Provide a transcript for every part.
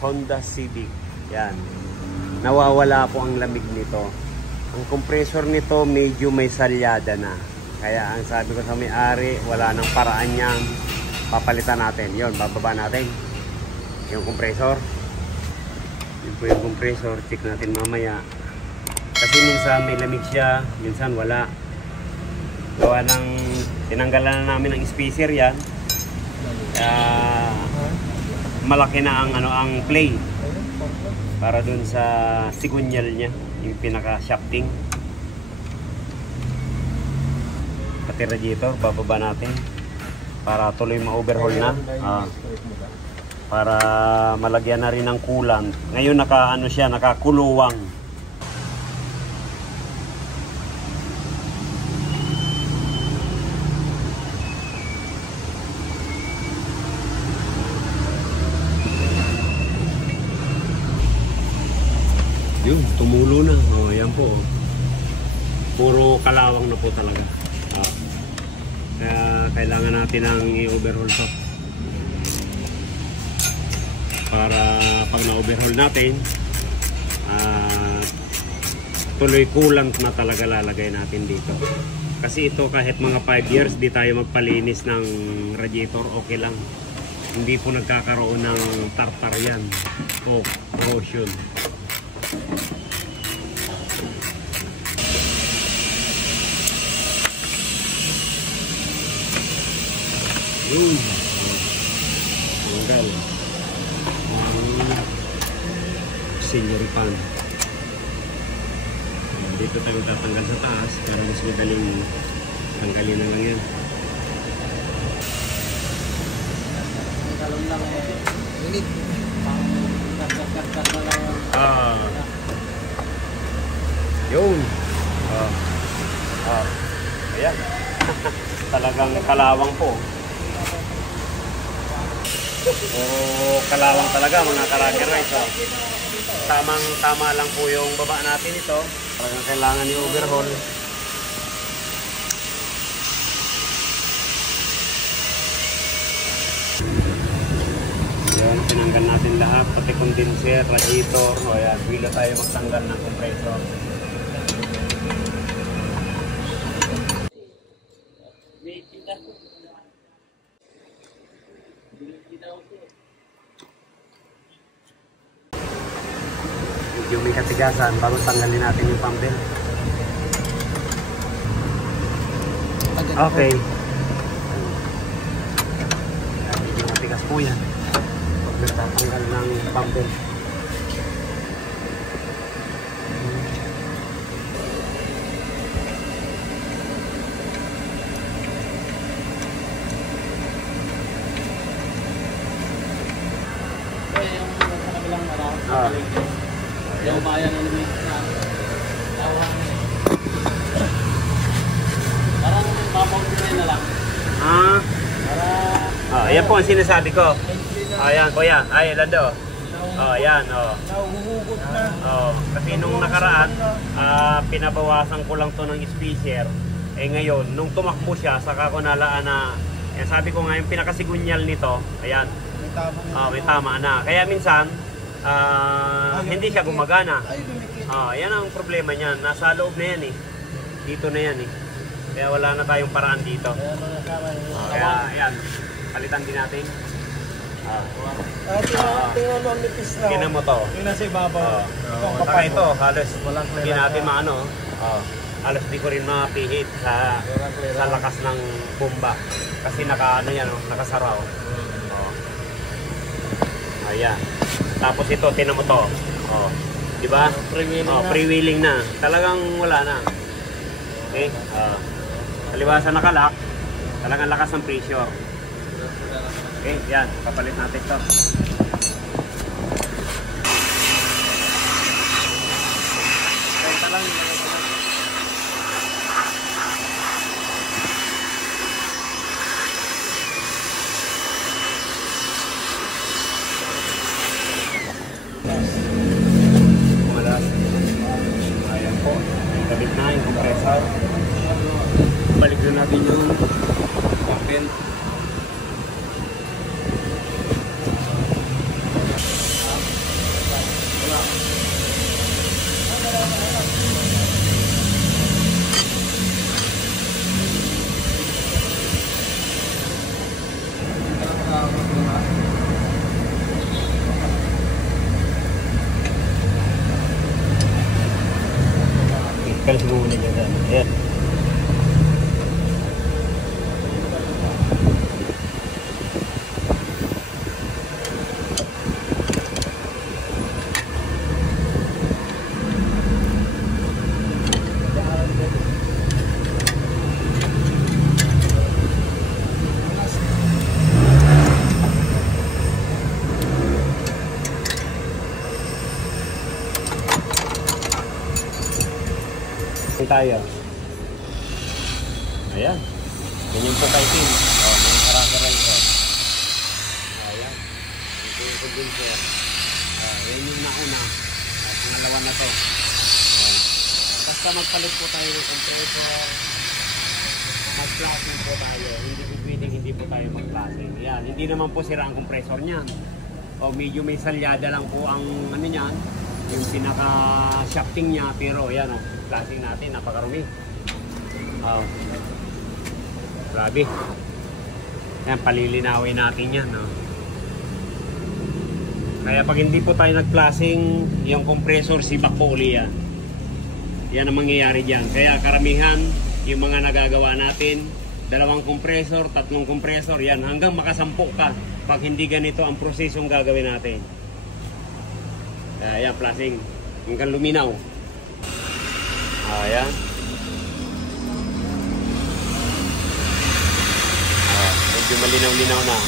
Honda Civic. Yan. Nawawala po ang lamig nito. Ang compressor nito medyo may salyada na. Kaya ang sabi ko sa may-ari, wala nang paraan yan. Papalitan natin. Yon, bababa natin yung compressor. Yun po yung compressor. Check natin mamaya. Kasi minsan may lamig siya, minsan wala. Gawa ng tinanggalan na namin ng spacer yan. Malaki na ang ang play para dun sa sigunyal niya, yung pinaka shafting. Pati radiator bababa natin para tuloy ma-overhaul na, para malagyan na rin ng coolant. Ngayon nakakuluwang. Yun, tumulo na. Yan po. Puro kalawang na po talaga. Kaya kailangan natin ang i-overhaul to. Para pag na-overhaul natin, tuloy coolant na talaga lalagay natin dito. Kasi ito kahit mga 5 years di tayo magpalinis ng radiator, okay lang. Hindi po nagkakaroon ng tartar yan o corrosion. Tanggal auxiliary pan. Dito tayo tatanggal sa taas, pero mas madaling tanggalin na lang yan. Talon lang init. Kat-kat na lang. Yun. Ayan. Talagang kalawang po. Kalawang talaga mga ka-Roger Rice. Tamang-tama lang po yung baba natin ito. Talagang kailangan i-overhaul. Yan, tinanggal natin lahat, pati condenser, radiator. O yan, bila tayo magtanggal ng compressor. Yung may katigasan bago tanggalin natin yung pump belt. Okay. Medyo matigas po yan pag nagtatanggal ng pump belt. Yung bayan ng lumit na tawang parang mapag-pray na lang. Yan po ang sinasabi ko. Ayan, kuya. Ay, Lando. Ayan, Nahuhugot na. Kasi nung nakaraan, pinabawasan ko lang to ng spacer. Ngayon, nung tumakbo siya, saka ko nalaan na, yan, sabi ko nga yung pinakasigunyal nito, ayan. May tama na. Kaya minsan, hindi siya gumagana. Yan ang problema niyan. Nasa loob na yan eh. Dito na yan eh. Kaya wala na tayong paraan dito. Kaya ayan, palitan din natin. Tingnan mo ang nipis na. Tingnan mo to. Tingnan sa ibabaw. Saka ito, halos hindi natin maano. Halos di ko rin mapihit sa lakas ng bomba. Kasi naka-ano yan, nakasaraw. Ayan. Tapos ito, tinan mo to. Di ba? Freewheeling na. Talagang wala na. Okay? Kaliwasan nakalak, talagang lakas ng pressure. Okay, yan. Papalit natin ito. Renta lang. Kabit na yung compressor. Balik na natin yung papel. tayo. Ayan. Ganyan po kay Tim. Oh, mga karakaray ko. Ayan. Ito yung condenser. Yan yung nauna. At pangalawa na to. Basta magpalit po tayo ng compressor. Mag-flasing po tayo. Hindi po pwedeng hindi po tayo mag-flasing. Yan. Hindi naman po sira ang compressor niyan. O medyo may salyada lang po ang ano niyan. Yung pinaka-shafting niya. Pero yan o. Flashing natin. Napakarumi. Oh. Grabe. Yan. Palilinawin natin yan. No? Kaya pag hindi po tayo nag-flashing, yung compressor sibak po uli yan. Yan ang mangyayari dyan. Kaya karamihan, yung mga nagagawa natin, 2 compressor, 3 compressor, yan. Hanggang makasampu ka pag hindi ganito ang prosesong gagawin natin. Kaya yan, flashing. Hanggang luminaw. Ayan. Medyo malinaw-linaw na.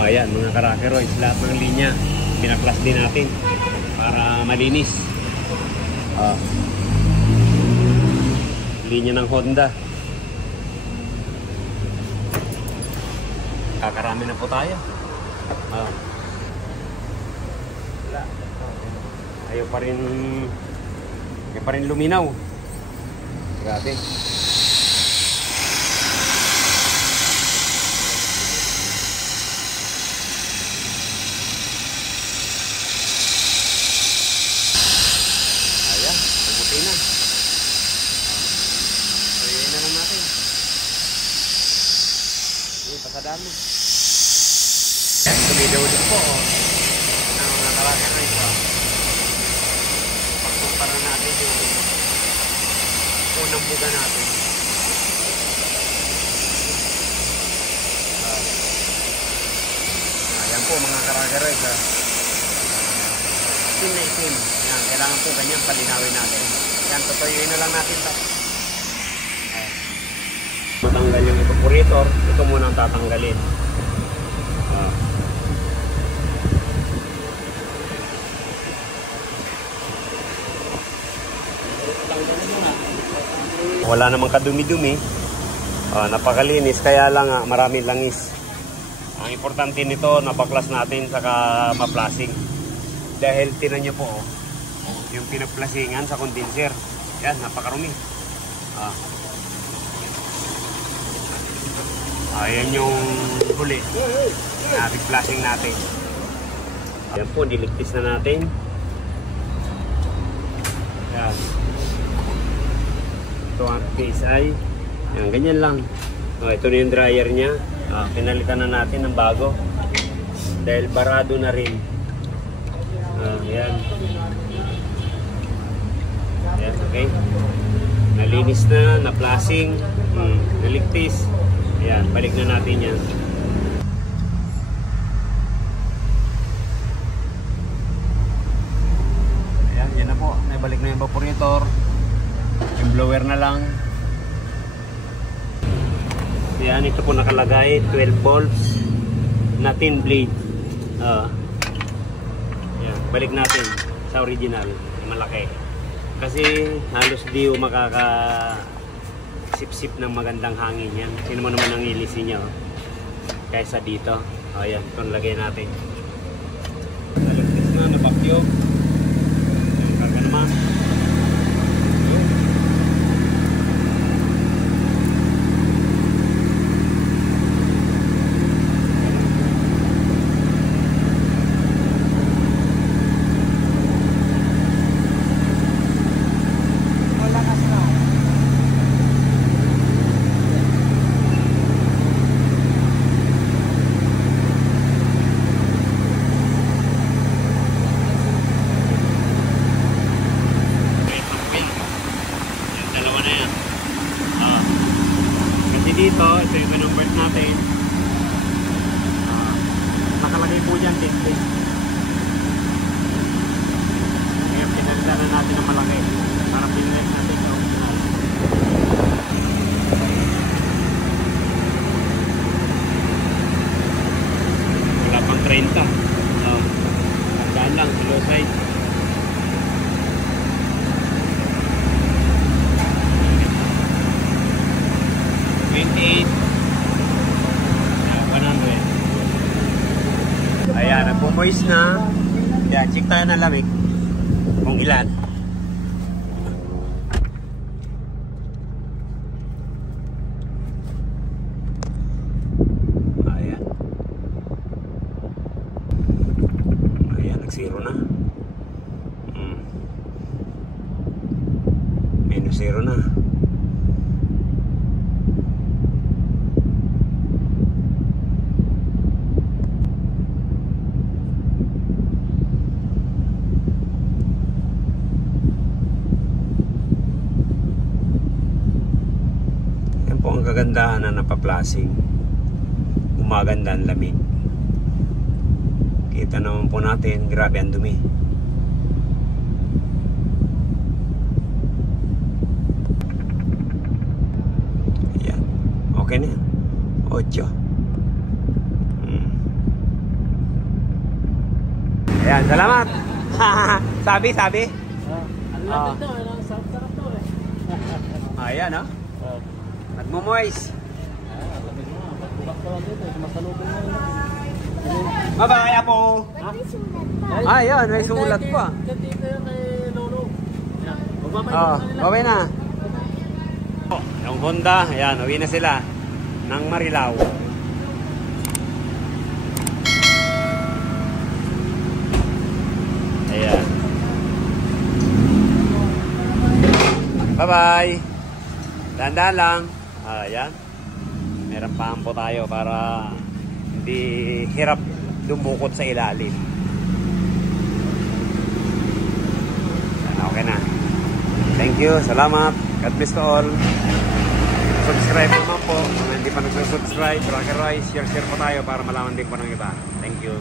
Ayan, mga karakeroids, lahat ng linya pinaklas din natin para malinis. Linya ng Honda. Kakarami na po tayo. Ayaw pa rin luminaw. Grabe. Pasadami. Tumidaw din po ng mga kalakana ito. Pagkumpara natin yung unang buga natin. Ayan po mga kalakana ito. Itim na itim. Yan, kailangan po ganyan palinawin natin. Yan, tutuyuin na lang natin ito. Matanggal yung evaporator, ito muna ang tatanggalin. Wala namang kadumi-dumi. Napakalinis, kaya lang maraming langis. Ang importante nito, napaklas natin saka ma-flashing. Dahil tinan nyo po, yung pinag-flashingan sa condenser. Yan, napakarumi. Ayan yung huli. Flashing natin. Ayan po, niligtis na natin. Ayan. Ito ang PSI. Ayan, ganyan lang. Ito na yung dryer nya. Pinalitan na natin ng bago. Dahil barado na rin. Ayan. Ayan, okay. Nalinis na, na-flashing, naligtis. Ayan, balik na natin yan. Ayan, yan na po. Naibalik na yung evaporator. Yung blower na lang. Ayan, ito po nakalagay. 12 volts na thin blade. Ayan, balik natin sa original. Malaki. Kasi halos di makaka sip-sip ng magandang hangin yan. Sino mo naman ang ilisin niya kaysa dito. Ayan, ito nalagay natin. Naligtis na, na-vacuum. Ayan, karga naman. Dito, ito yung convert natin. Nakalagay po dyan, display. Kaya pinalitan na natin ng malaki para pinalitan natin yung original. 30. Tandaan lang, low side. Ayan, nagpo-moist na. Kaya check tayo ng lamig. Kung ilan. Ayan. Ayan, nag-zero na. Minus 0 na. Ang kagandahan na napaplasing, umaganda ang lamig. Kita naman po natin, grabe ang dumi. Ayan, okay na yan. 8. Ayan, salamat. Sabi Ang lapit daw, ang sarap daw eh. Ayan, oh. Nagmo-moist. Lapit mo nga. Bukas ka lang dito, masalubong na yun. Bye-bye, Apo. May sulat pa. Ayan, may sulat pa. Dito yung kay Lolo. Magbabay Oh, na kanila. bye na. Yung Honda, ayan, uwi na sila ng Marilao. Ayan. Bye-bye. Tandaan lang. Ayan. Meron pa ampo tayo para hindi hirap dumukot sa ilalim. Ayan, okay na. Thank you. Salamat. God bless to all. Subscribe naman po. Kung hindi pa nag-subscribe, share po tayo para malaman din po ng iba. Thank you.